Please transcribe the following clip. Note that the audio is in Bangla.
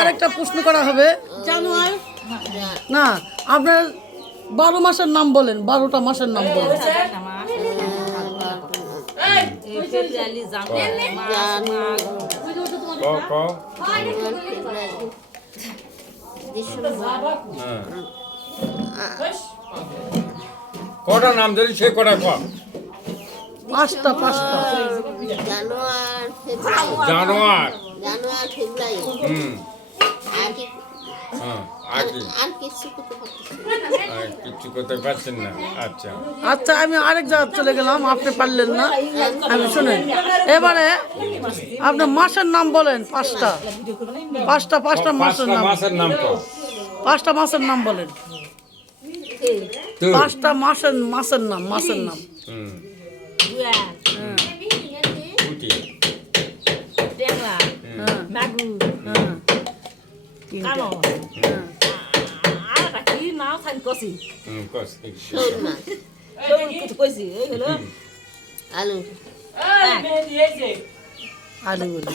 আরেকটা প্রশ্ন করা হবে। জানুয়ারি না, আপনার 12 মাসের নাম বলেন, 12টা মাসের নাম বলেন। কটা নাম যদি সে কটা ক পাঁচটা জানোয়ার ফেব্রুয়ারি আর কিছু করতে পারছেন না। আচ্ছা আচ্ছা, আমি আরেক জায়গায় চলে গেলাম, আপনি পারলেন না। আমি শুনেন, এবারে আপনার মাসের নাম বলেন, পাঁচটা মাসের নাম, মাসের নাম তো 5টা মাসের নাম বলেন, 5টা মাসের নাম। পুটি আলু আলু বলে